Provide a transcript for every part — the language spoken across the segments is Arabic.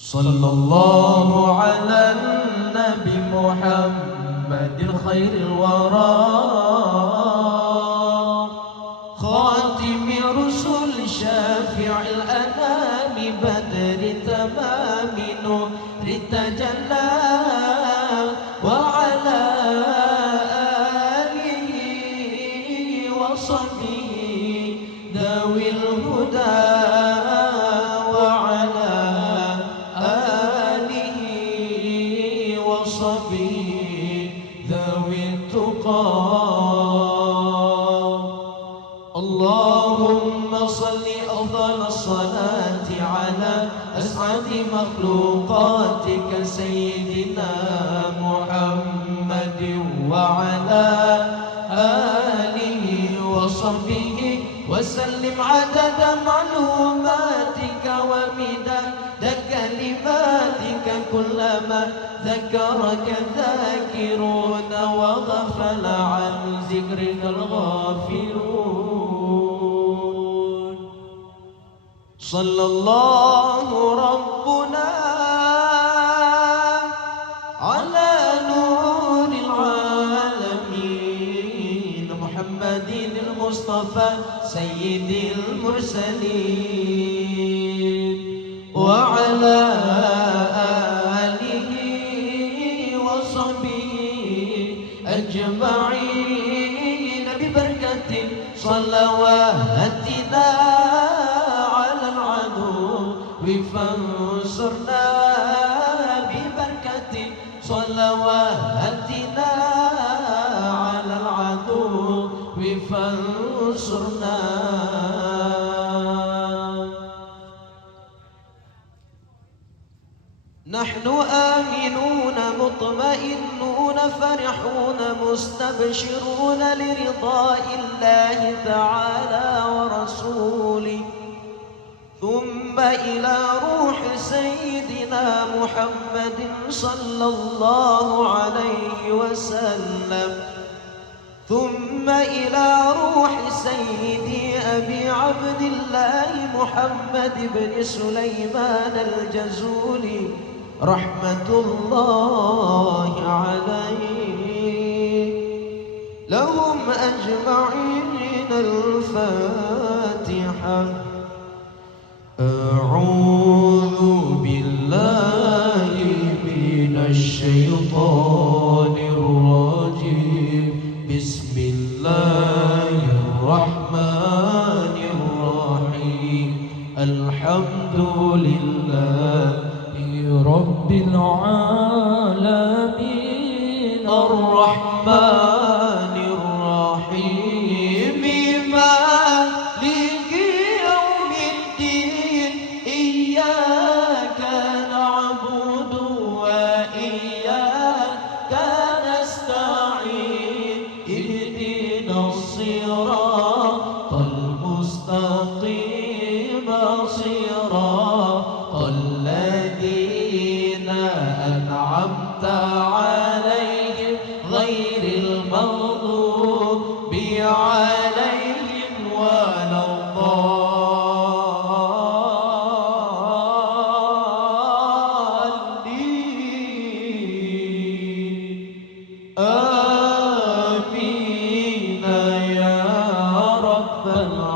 صلى الله على النبي محمد خير الورى خاتم رسل شافع الأنام بدر تمام نور تجلى وعلى آله وصحبه ذوي الهدى وعلى آله وصحبه ذوي التقى اللهم صل أفضل الصلاة على أسعد مخلوقاتك سيدنا محمد وعلى آله وصحبه وسلم عدد معلوماتك ومداد كلماتك كلما ذكرك ذاكرون وغفل عن ذكرك الغافلون صلى الله ربنا على نور العالمين محمد المصطفى سيد المرسلين وعلى آله وصحبه أجمعين ببركة صلواتنا على العدو فانصرنا ببركة صلواتنا على العدو فانصرنا نحن آمنون مطمئنون فرحون مستبشرون لرضاء الله تعالى ورسوله ثم إلى روح سيدنا محمد صلى الله عليه وسلم ثم إلى روح سيدي أبي عبد الله محمد بن سليمان الجزولي رحمة الله عليه لهم أجمعين الفاتحة أعوذ بالله من الشيطان الرجيم بسم الله الرحمن الرحيم الحمد لله رب العالمين الرحمن الرحيم مالك يوم الدين إياك نعبد وإياك نستعين اهدنا الصراط المستقيم صراط الذين أنعمت عليهم غير المغضوب عليهم ولا الضالين آمين يا رب العالمين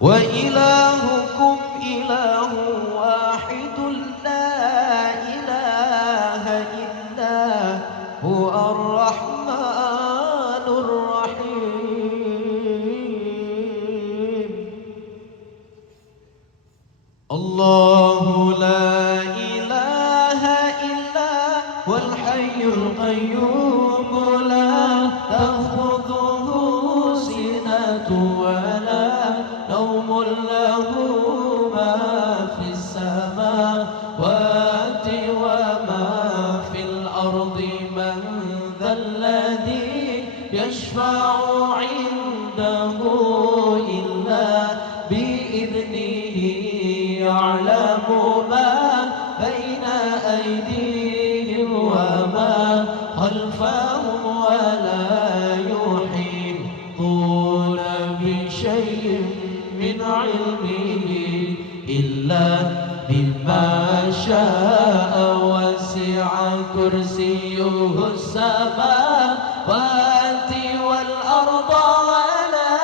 وإلهكم إله واحد لا إله إلا هو الرحمن الرحيم الله لا إله إلا هو الحي القيوم لا تأخذه سنة ولا نوم له ما في السماوات وما في الأرض من ذا الذي يشفع عنده إلا بإذنه يعلم ما بين أيديهم وما خلفهم ولا يحيطون بعلمه إلا بما شاء وسع كرسيه السماوات والأرض ولا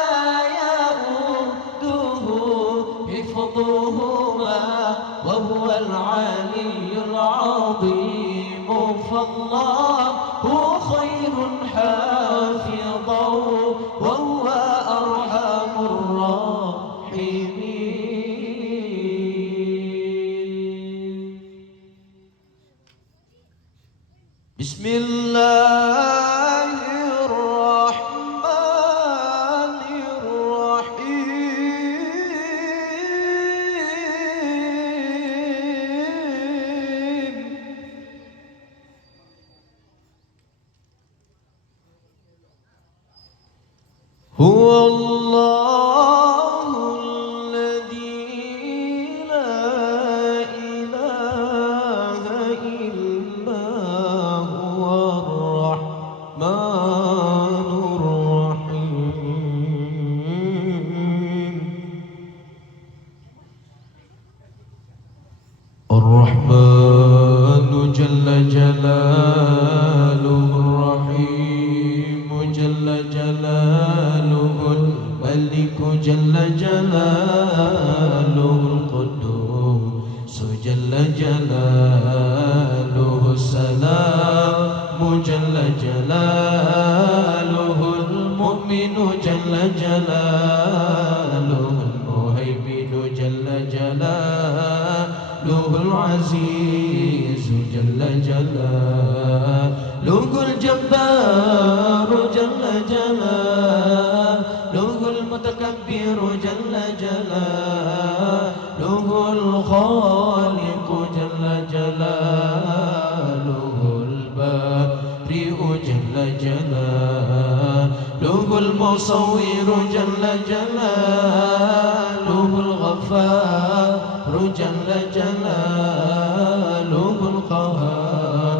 يؤوده حفظهما وهو العلي العظيم فالله خير حافظا وهو أرحم الراحمين. بسم الله الرحمن الرحيم. هو الله الذي لا إله إلا هو الرحمن الرحيم. الرحمن جل جلاله الرحيم جل جلاله الملك جل جلاله القدوس جل جلاله السلام جل جلاله المؤمن جل جلاله المهيمن جل جلاله العزيز جل جلاله الجبار جل جلاله المتكبر جل جلاله الخالق جل جلاله البارئ جل جلاله المصور جل جلاله الغفار جل جلاله القهار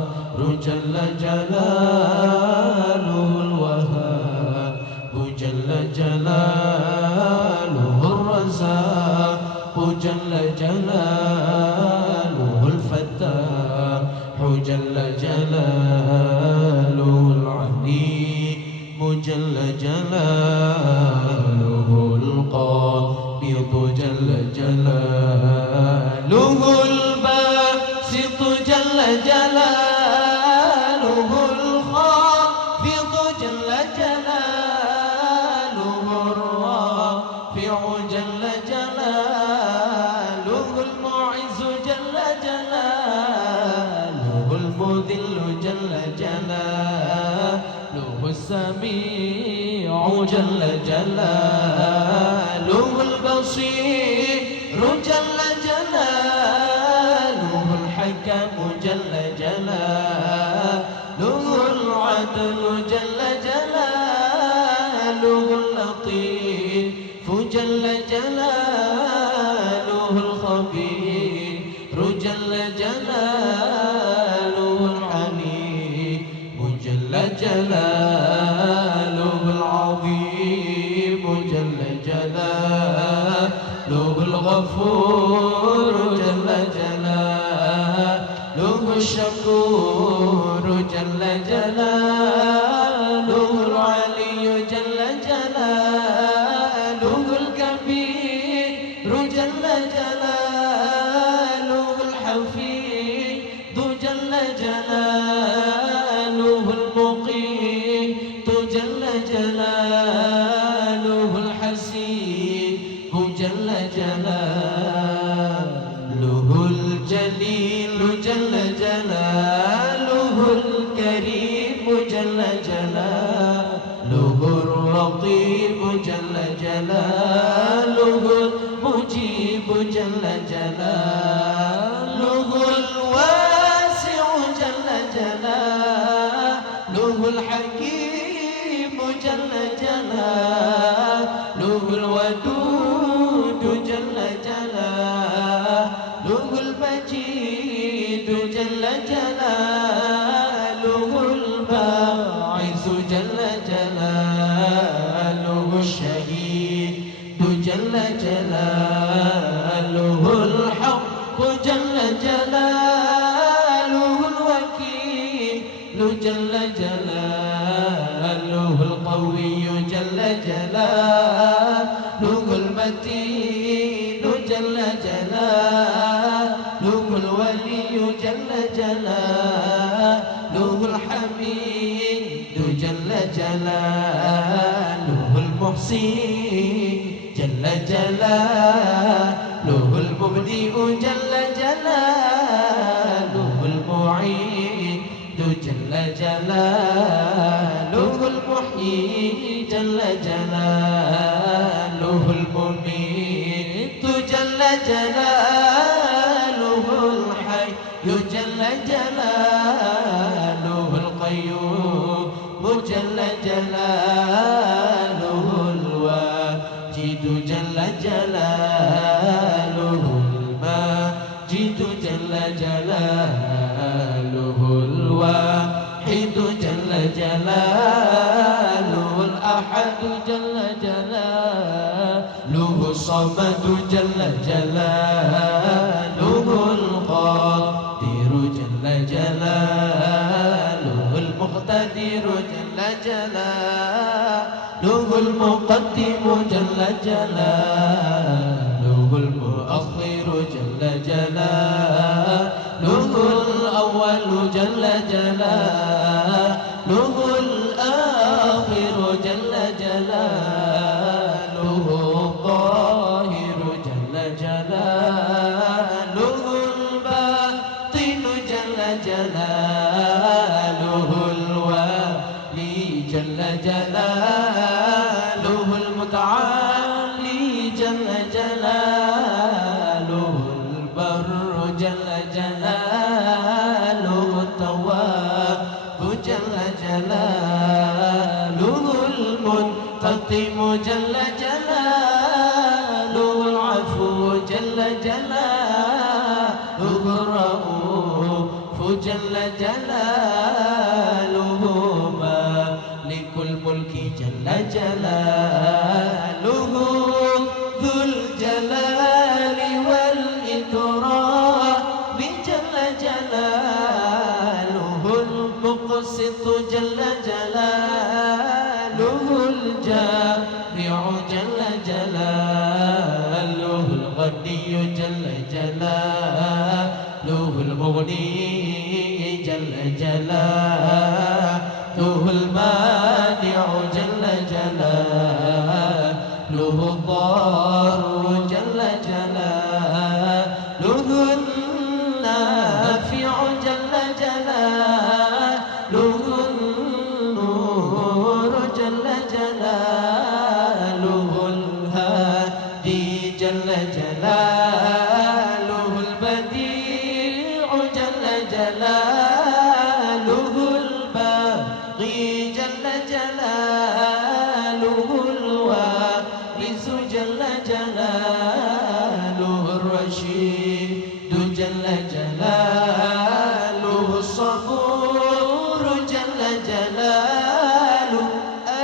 جل جلاله الوهاب جل جلاله الرزاق جل جلاله الفتاح جل جلاله العليم جل جلاله القابض جل جلاله الباسط جل جلاله الخافض جل جلاله الرافع جل جلاله المعز جل جلاله المذل جل جلاله السميع جل جلاله البصير جل جلاله الحكم جل جلاله العدل جل جلاله اللطيف جل جلاله الخبير جل جلاله الحليم جل جلاله العظيم جل جلاله الغفور جل جلاله الشكور جل جلاله العلي جل جلاله الكبير جل جلاله الحفيظ جل جلاله المقيت جل جلاله الحسيب جل جلاله الجليل جل جلاله الكريم جل جلاله الرقيب جل جلاله المجيب جل جلاله الواسع جل جلاله الحكيم جل جلاله الودود جل جلاله المجيد جل جلاله الباعث جل جلاله الشهيد جل جلاله الحق جل جلاله الوكيل جل جلاله القوي جل جلاله المتين جل جلاله الولي جل جلاله الحميد جل جلاله المحسن جل جلاله المبدئ جل جلاله المعين جل جلاله المحيي جل جلاله المميت جل جلاله الحي جل جلاله القيوم جل جلاله الواجد جل جلاله الماجد جل جلاله الواحد جل جلاله الأحد جل جلاله الصمد جل جلاله القادر جل جلاله المقتدر جل جلاله المقدم جل جلاله المؤخر جل جلاله الأول جل جلاله الآخر جل جلاله الظاهر جل جلاله الباطن جل جلاله الوالي جل جلاله المتعالي جل جلاله البر جل جلاله التواب جل جلاله المنتقم جل جلاله العفو جل جلاله الرؤوف جل جلاله مالك الملك جل جلاله ذو الجلال والإكرام جل جلاله المقسط جل جلاله الجامع جل جلاله الغني جل جلاله المغني جل جلاله المانع جل جلاله الضار جل جلاله النافع جل جلاله النور جل جلاله الهادي جل جلاله البديع جل جلاله الباقي جل جلاله الوارث جل جلاله الرشيد جل جلاله الصبور جل جلاله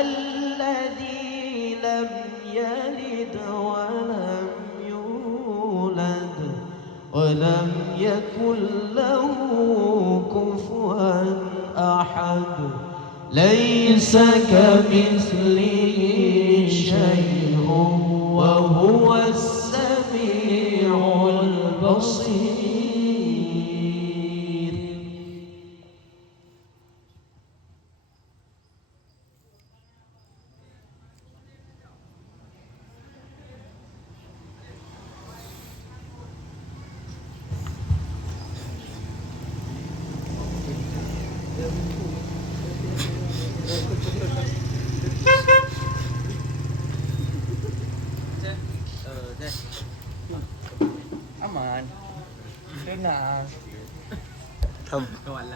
الذي لم يلد ولم يولد ولم يكن له كفوا أحد ليس كمثله شيء وهو السميع البصير. Aman. Yun na. Wala.